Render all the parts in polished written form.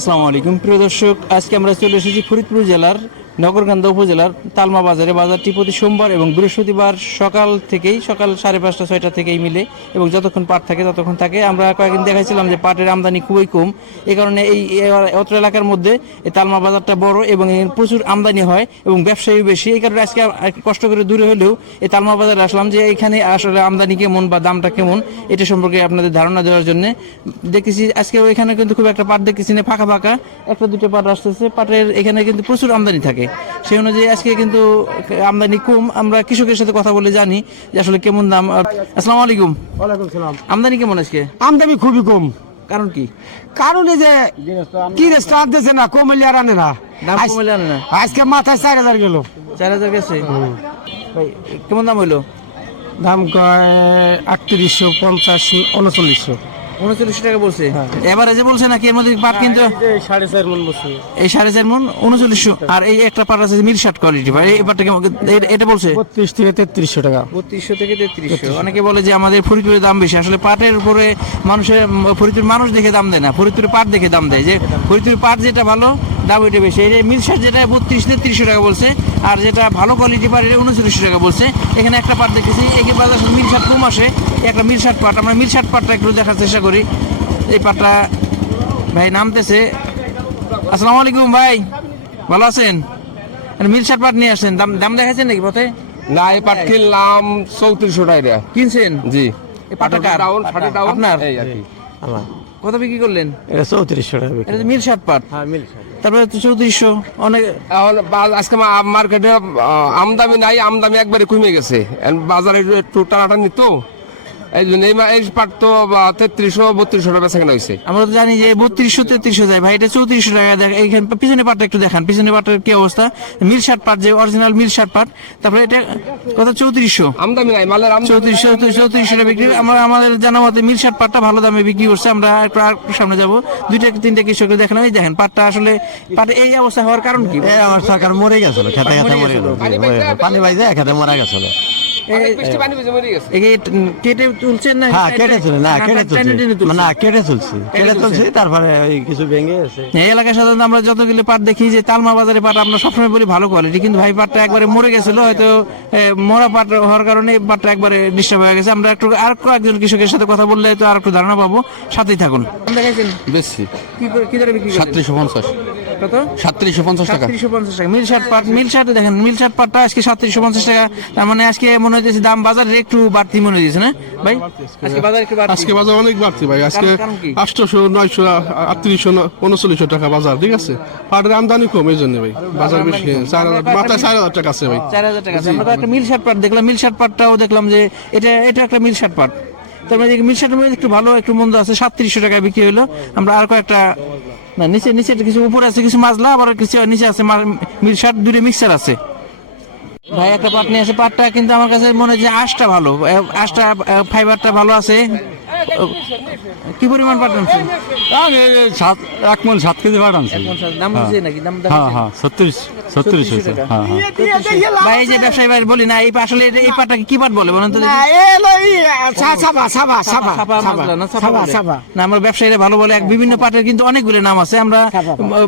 আসসালামু আলাইকুম প্রিয় দর্শক, আজকে আমরা চলে এসেছি ফরিদপুর জেলার নগরকান্দা উপজেলার তালমা বাজারে। বাজারটি প্রতি সোমবার এবং বৃহস্পতিবার সকাল 5:30-6টা থেকেই মিলে এবং যতক্ষণ পাট থাকে ততক্ষণ থাকে। আমরা কয়েকদিন দেখাইছিলাম যে পাটের আমদানি খুবই কম, এই কারণে এই অত্র এলাকার মধ্যে এই তালমা বাজারটা বড় এবং প্রচুর আমদানি হয় এবং ব্যবসায়ী বেশি। এই কারণে আজকে কষ্ট করে দূরে হলেও এই তালমা বাজারে আসলাম যে এখানে আসলে আমদানি কেমন বা দামটা কেমন এটা সম্পর্কে আপনাদের ধারণা দেওয়ার জন্য। দেখতেছি আজকে এখানে কিন্তু খুব একটা পাট দেখতেছি না, ফাঁকা ফাঁকা একটা দুটো পাট আসতেছে। পাটের এখানে কিন্তু প্রচুর আমদানি থাকে, সেই অনুযায়ী আজকে কিন্তু আমদানি কম। আমরা কৃষকের সাথে কথা বলে জানি যে আসলে কেমন দাম। আসসালামু আলাইকুম। ওয়ালাইকুম সালাম। আমদানি কেমন আজকে? আমদানি খুবই কম। কারণ কি? কারণ এই যে কি রেস্ট আনতেছে না, কমলে আর আনে না। দাম কমলে আনে না। আজকে মাথায় 4,000 গেল। 4,000 গেছে? ভাই কেমন দাম হইলো? দাম কয় 3850, 3900। 39 টাকা বলছে। এভারেজে বলছে নাকি এর মধ্যে পাট কিন্তু 4.5 মন বলছে। এই 4.5 মন 3900। আর এই একটা পাট আছে মিল শার্ট কোয়ালিটি, ভাই এই পাটটা কেমন? এটা বলছে 32 থেকে 3300 টাকা। 3200 থেকে 3300। অনেকে বলে যে আমাদের ফরিদপুরের দাম বেশি, আসলে পাটের উপরে মানুষের ফরিদপুর মানুষ দেখে দাম দেয় না, ফরিদপুরের পাট দেখে দাম দেয়। যে ফরিদপুরের পাট যেটা ভালো দাম ওইটা বেশি। এই মিল শার্ট যেটা 32-3300 টাকা বলছে, আর যেটা ভালো কোয়ালিটি পাট এটা 3900 টাকা বলছে। এখানে একটা পাট দেখতেছি একে বাজার মিল শার্ট কম আসে, একটা মিল শার্ট পাট। আমরা মিল শার্ট পাটটা একটু দেখার চেষ্টা করি। এই পাটটা ভাই নামতেছে। আসসালামু আলাইকুম ভাই, ভালো আছেন? মিল শার্ট পাট নিয়ে আসছেন, দাম দাম দেখাচ্ছেন নাকি পথে? না, এই পাট কিনলাম 3400 টাকা। কিনছেন? জি। এই পাটটা কার? আপনার? এই আর কি। আমার কত বিক্রি করলেন? এটা 3400 টাকা। এটা তো মিল শার্ট পাট। হ্যাঁ, মিল শার্ট। তারপরে তো 3400। অনেক এখন আজকে মার্কেটে আমদামি নাই, আমদামি একবারে কমে গেছে। এখন বাজারে একটু টানাটানি তো, এই জন্য এই পাট তো 3300-3200 টাকা বেচা কেনা হয়েছে। আমরা তো জানি যে 3200-3300 যায়, ভাই এটা 3400 টাকা। দেখ এইখানে পিছনে পাটটা একটু দেখান, পিছনে পাটের কি অবস্থা। মিল শার্ট পাট, যে অরিজিনাল মিল শার্ট পাট। তারপরে এটা কত? 3400। আমদামি নাই, মালের আমদামি 3400 টাকা বিক্রি। আমরা আমাদের জানা মতে মিল শার্ট পাটটা ভালো দামে বিক্রি করছে। আমরা একটু আর সামনে যাবো, 2-3টা কৃষককে দেখালাম। এই দেখেন পাটটা, আসলে পাটে এই অবস্থা হওয়ার কারণ কি? আমার সরকার মরে গেছিল, খেতে খেতে মরে গেল। পানি বাইজে খেতে মারা গেছিল। অনেক বৃষ্টি পানি বেজে মরে গেছে। কেটে তুলছেন না? হ্যাঁ, কেটে চলে না, কেটে চলছে না, কেটে চলছে, কেটে চলছে। তারপরে ওই কিছু ভেঙে গেছে। এই এলাকায় সাধারণত আমরা যতগুলো পাট দেখি যে তালমা বাজারে পাট আমরা সবসময় বলি ভালো কোয়ালিটি, কিন্তু ভাই পাটটা একবারে মরে গেছিল। হয়তো মরা পাট হওয়ার কারণে পাটটা একবারে ডিস্টার্ব হয়ে গেছে। আমরা একটু আর কয়েকজন কৃষকের সাথে কথা বললে তো আর একটু ধারণা পাবো, সাথেই থাকুন। দেখাইছেন বেশি কি দরে বিক্রি করেন? 3750। কত? 3750 টাকা। 3750 টাকা মিল শার্ট পাট। মিল শার্টে দেখেন, মিল শার্ট পাটটা আজকে 3750 টাকা। তার মানে আজকে মনে হইতেছে দাম বাজারে একটু বাড়তি মনে হইতেছে না ভাই? আজকে বাজার একটু বাড়তি। আজকে বাজার অনেক বাড়তি ভাই। আজকে কারণ কি? 800, 900, 3800, 3900 টাকা বাজার। ঠিক আছে, পাটের আমদানি কম, এই জন্য ভাই বাজার বেশি। 4000 মাথায় 4000 টাকা আছে ভাই। 4000 টাকা আছে। আমরা তো একটা মিল শার্ট পাট দেখলাম, মিল শার্ট পাটটাও দেখলাম যে এটা একটা মিল শার্ট পাট। তার মানে মিল শার্টের মধ্যে একটু ভালো একটু মন্দ আছে। 3700 টাকায় বিক্রি হলো। আমরা আর কয়েকটা না, নিচে কিছু উপরে আছে, কিছু মাজলা, আবার কিছু নিচে আছে মিল শার্ট, দুটো মিক্সার আছে। ভাই একটা পাট নিয়ে আছে, পাটটা কিন্তু আমার কাছে মনে হয় যে আঁশটা ভালো, আঁশটা ফাইবারটা ভালো আছে। কি পরিমাণ পাট আনছেন? 1 মন 7 কেজি পাট আনছে। দাম বুঝে নাকি? দাম হ্যাঁ হ্যাঁ, 36 হয়েছে। হ্যাঁ হ্যাঁ। ভাই এই যে ব্যবসায়ী ভাই বলি না, এই আসলে এই পাটটাকে কি পাট বলে বলেন তো? না, আমরা ব্যবসায়ীরা ভালো বলে। বিভিন্ন পাটের কিন্তু অনেকগুলো নাম আছে। আমরা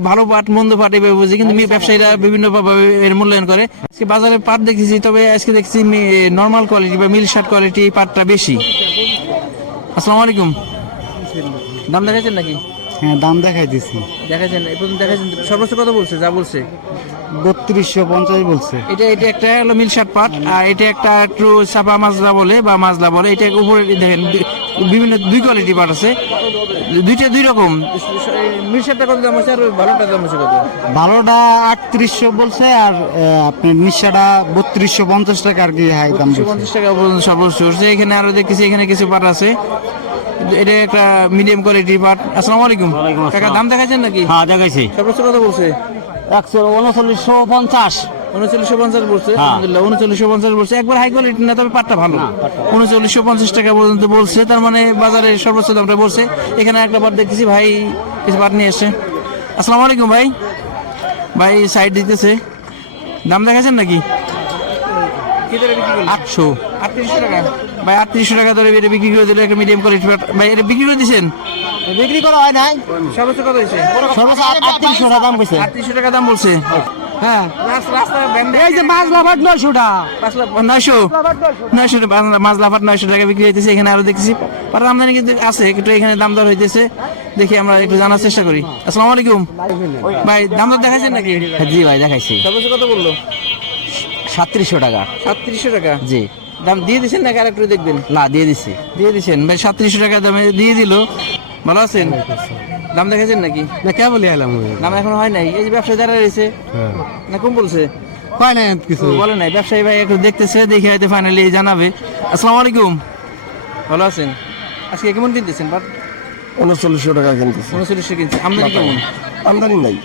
ভালো পাট মন্দ পাট এইভাবে বুঝি, কিন্তু ব্যবসায়ীরা বিভিন্ন এর মূল্যায়ন করে। আজকে বাজারে পাট দেখেছি, তবে আজকে দেখছি নর্মাল কোয়ালিটি বা মিল শার্ট কোয়ালিটি পাটটা বেশি। আসসালামু আলাইকুম। দাম দেখাচ্ছেন নাকি? হ্যাঁ, দাম দেখাই দিছি। দেখাচ্ছেন, এই পর্যন্ত দেখাচ্ছেন। সর্বোচ্চ কত বলছে? যা বলছে 3250 বলছে। এটা একটা হলো মিল শার্ট পাট, আর এটা একটা একটু চাপা মাজলা বলে বা মাজলা বলে। এটা উপরে দেখেন বিভিন্ন 2 কোয়ালিটি পাট আছে, দুইটা 2 রকম। মিল শার্টটা কত দাম আছে আর ভালোটা দাম আছে কত? ভালোটা 3800 বলছে, আর আপনার নিশাটা 3250 টাকা আর কি হাই দাম বলছে। 50 টাকা পর্যন্ত সর্বোচ্চ হচ্ছে। এখানে আরো দেখতেছি এখানে কিছু পাট আছে। এটা একটা মিডিয়াম কোয়ালিটি পাট। আসসালামু আলাইকুম কাকা, দাম দেখাচ্ছেন নাকি? হ্যাঁ, দেখাইছি। সর্বোচ্চ কত বলছে? 3950। 3950 বলছে। আলহামদুলিল্লাহ, 3950 বলছে। একবার হাই কোয়ালিটি না, তবে পাটটা ভালো। 3950 টাকা পর্যন্ত বলছে। তার মানে বাজারে সর্বোচ্চ দামটা বলছে। এখানে একটা পাট দেখতেছি ভাই কিছু পাট নিয়ে এসছে। আসসালামু আলাইকুম ভাই। ভাই সাইড দিতেছে, দাম দেখাচ্ছেন নাকি? কি দরে বিক্রি করলেন? 3800 টাকা। ভাই 3800 টাকা ধরে এটা বিক্রি করে দিল একটা মিডিয়াম কোয়ালিটি পাট। ভাই এটা বিক্রি করে দিয়েছেন? বিক্রি করা হয় নাই, সর্বোচ্চ কত হয়েছে? সর্বোচ্চ 3800 টাকা দাম কইছে। 3800 টাকা দাম বলছে। হ্যাঁ, রাস্তা এই যে মাছ লাফাট 900 টাকা, 900 মাছ লাফাট 900 টাকা বিক্রি হইতেছে। এখানে আরো দেখতেছি আর আমদানি কিন্তু আছে একটু, এখানে দাম দর হইতেছে, দেখি আমরা একটু জানার চেষ্টা করি। আসসালামু আলাইকুম ভাই, দাম দর দেখাইছেন নাকি? জি ভাই দেখাইছি। সর্বোচ্চ কত বললো? 3700 টাকা। 3700 টাকা জি, দাম দিয়ে দিচ্ছেন নাকি আর একটু দেখবেন? না দিয়ে দিছি। দিয়ে দিচ্ছেন ভাই, 3700 টাকা দামে দিয়ে দিল। ভালো আছেন? দাম দেখাইছেন নাকি? না কে বলি এলাম, দাম এখনো হয় নাই, এই যে ব্যবসায়ী যারা রয়েছে না কম বলছে, হয় নাই কিছু। বলে নাই ব্যবসায়ী ভাই একটু দেখতেছে, দেখে হয়তো ফাইনালি জানাবে। আসসালামু আলাইকুম, ভালো আছেন? আজকে কেমন কিনতেছেন? 3900 টাকা কিনতেছে। 3900 কিনছে। আমদানি কেমন? আমদানি নাই,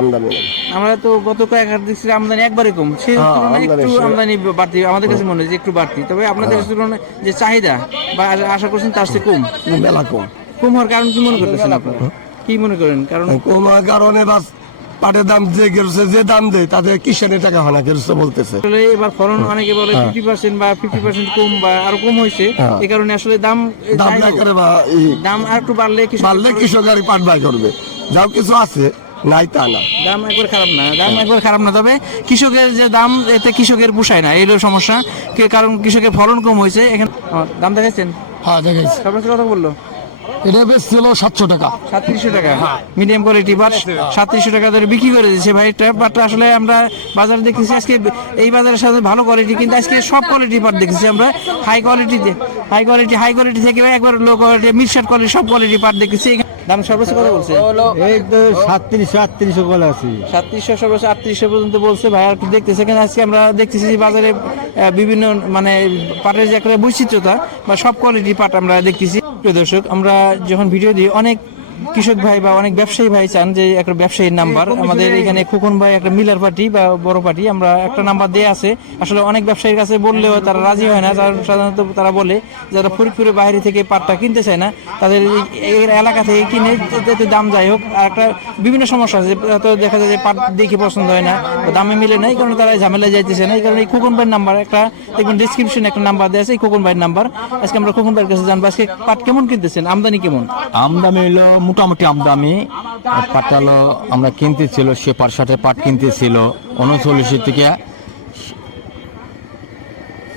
আমদানি নাই। আমরা তো গত কয়েক হাট দেখছি আমদানি একবারে কম, সেই তুলনায় একটু আমদানি বাড়তি আমাদের কাছে মনে হয় যে একটু বাড়তি, তবে আপনাদের তুলনায় যে চাহিদা বা আশা করছেন তার চেয়ে কম। মেলা কম। কম হওয়ার কারণ কি মনে করতেছেন আপনারা? কি মনে করেন কারণ? কমার কারণে বাস পাটের দাম যে গেছে, যে দাম দেয় তাতে কিষানের টাকা হয় না, গেছে বলতেছে। আসলে এবার ফলন অনেকে বলে 50% বা 50% কম বা আরো কম হয়েছে, এই কারণে আসলে দাম দাম যাই না হোক, করে বা দাম আর একটু বাড়লে বাড়লে কৃষকের পাট বাই করবে, যাও কিছু আছে নাই তা না। দাম একবার খারাপ না, দাম একবার খারাপ না, তবে কৃষকের যে দাম এতে কৃষকের পোষায় না, এর সমস্যা। কারণ কৃষকের ফলন কম হয়েছে। এখানে দাম দেখাচ্ছেন? হ্যাঁ দেখাইছি। সর্বোচ্চ কথা বললো এটা বেশ ছিল 700 টাকা। 3700 টাকা মিডিয়াম কোয়ালিটি বাট 3700 টাকা ধরে বিক্রি করে দিচ্ছে ভাই। পাটটা আসলে আমরা বাজারে দেখেছি আজকে এই বাজারের সাথে ভালো কোয়ালিটি, কিন্তু আজকে সব কোয়ালিটি পাট দেখেছি আমরা, হাই কোয়ালিটি থেকে একবার লো কোয়ালিটি, মিক্সড কোয়ালিটি, সব কোয়ালিটি পাট দেখেছি। দাম সর্বোচ্চ কথা বলছে? এই তো 3700 বলে আছে। 3700 সর্বোচ্চ 3800 পর্যন্ত বলছে ভাই। আর কি দেখতেছে কিন্তু আজকে আমরা দেখতেছি যে বাজারে বিভিন্ন মানে পাটের যে একটা বৈচিত্র্যতা বা সব কোয়ালিটি পাট আমরা দেখতেছি। প্রিয় দর্শক, আমরা যখন ভিডিও দিই অনেক কৃষক ভাই বা অনেক ব্যবসায়ী ভাই চান যে একটা ব্যবসায়ীর নাম্বার, আমাদের এখানে খোকন ভাই একটা মিলার পার্টি বা বড় পার্টি, আমরা একটা নাম্বার দেওয়া আছে। আসলে অনেক ব্যবসায়ীর কাছে বললেও তারা রাজি হয় না, সাধারণত তারা বলে যারা ফরিদপুরের বাইরে থেকে পাটটা কিনতে চায় না, তাদের এই এলাকা থেকে কিনে যাতে দাম যাই হোক, আর একটা বিভিন্ন সমস্যা আছে, তো দেখা যায় যে পাট দেখে পছন্দ হয় না, দামে মিলে না, এই কারণে তারা ঝামেলা যাইতেছে না। এই কারণে এই খোকন ভাইয়ের নাম্বার একটা দেখবেন ডিসক্রিপশনে একটা নাম্বার দেওয়া আছে, এই খোকন ভাইয়ের নাম্বার। আজকে আমরা খোকন ভাইয়ের কাছে জানবো আজকে পাট কেমন কিনতেছেন, আমদানি কেমন? আমদানি হলো মোটামুটি আমদানি। পাটটা হলো আমরা কিনতেছিল, সেপার সাথে পাট কিনতেছিল 39 থেকে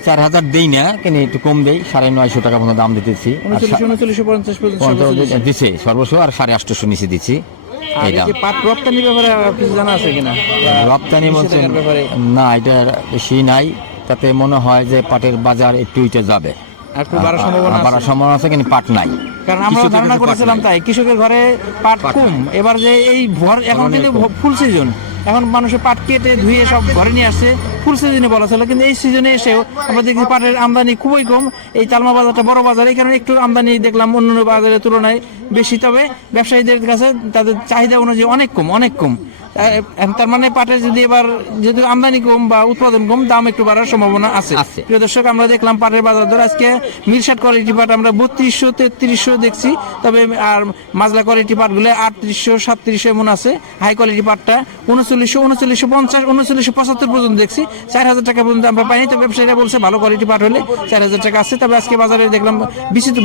4000 দেই না, কিন্তু একটু কম দেই, 950 টাকা মতো দাম দিতেছি। 3950 পর্যন্ত দিছে সর্বস্ব, আর 850 নিচে দিচ্ছি। আর এই এই দাম। যে পাট রপ্তানির ব্যাপারে কিছু জানা আছে কিনা? রপ্তানি বলছেন নিষেধাজ্ঞার ব্যাপারে না, এটা বেশি নাই, তাতে মনে হয় যে পাটের বাজার একটু উঠে যাবে, আর একটু বাড়ার সম্ভাবনা আছে। বাড়ার সম্ভাবনা আছে, কিন্তু পাট নাই। কারণ আমরা কিছু ধারণা কিছু পাট করেছিলাম নাই। তাই কৃষকের ঘরে পাট কম, এবার যে এই ভর এখন কিন্তু ফুল সিজন, এখন মানুষের পাট কেটে ধুয়ে সব ঘরে নিয়ে আসছে, ফুল সিজনে বলা ছিল, কিন্তু এই সিজনে এসেও আমরা দেখি পাটের আমদানি খুবই কম। এই তালমা বাজারটা বড় বাজার, এই কারণে একটু আমদানি দেখলাম অন্যান্য বাজারের তুলনায় বেশি, তবে ব্যবসায়ীদের কাছে তাদের চাহিদা অনুযায়ী অনেক কম। তার মানে পাটের যদি এবার যেহেতু আমদানি কম বা উৎপাদন কম, দাম একটু বাড়ার সম্ভাবনা আছে। প্রিয় দর্শক, আমরা দেখলাম পাটের বাজার দর আজকে মিরসাট কোয়ালিটি পাট আমরা 3200-3300 দেখছি, তবে আর মাজলা কোয়ালিটি পাটগুলো 3800-3700 এমন আছে। হাই কোয়ালিটি পাটটা 3950, 3975 পর্যন্ত দেখছি। 4000 টাকা পর্যন্ত আমরা পাইনি, তো ব্যবসায়ীরা বলছে ভালো কোয়ালিটি পাট হলে 4000 টাকা আছে। তবে আজকে বাজারে দেখলাম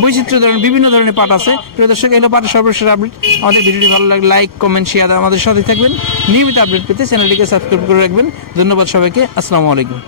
বৈচিত্র্য ধরনের বিভিন্ন ধরনের পাট আছে। প্রিয় দর্শক, এলো পাটের সর্বশেষ আপডেট। আমাদের ভিডিওটি ভালো লাগলে লাইক, কমেন্ট, শেয়ার, আমাদের সাথে থাকবেন। নিয়মিত আপডেট পেতে চ্যানেলটিকে সাবস্ক্রাইব করে রাখবেন। ধন্যবাদ সবাইকে। আসসালামু আলাইকুম।